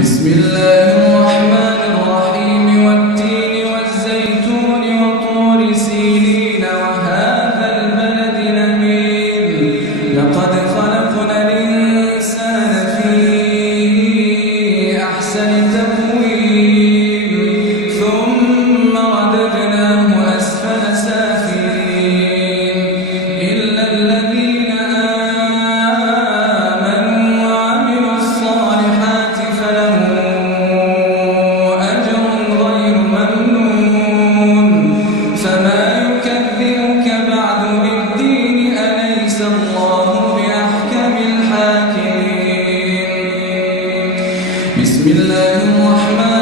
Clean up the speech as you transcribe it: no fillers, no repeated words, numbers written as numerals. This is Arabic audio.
بسم الله الرحمن الرحيم والتين والزيتون وطور سينين وهذا البلد الأمين لقد خلقنا الإنسان في أحسن تقويم ثم رددناه أسفل سافلين إلا الذين آمنوا وعملوا الصالحات فلهم أجر غير ممنون فما يكذبك بعد بالدين أليس الله بأحكم الحاكمين بسم الله الرحمن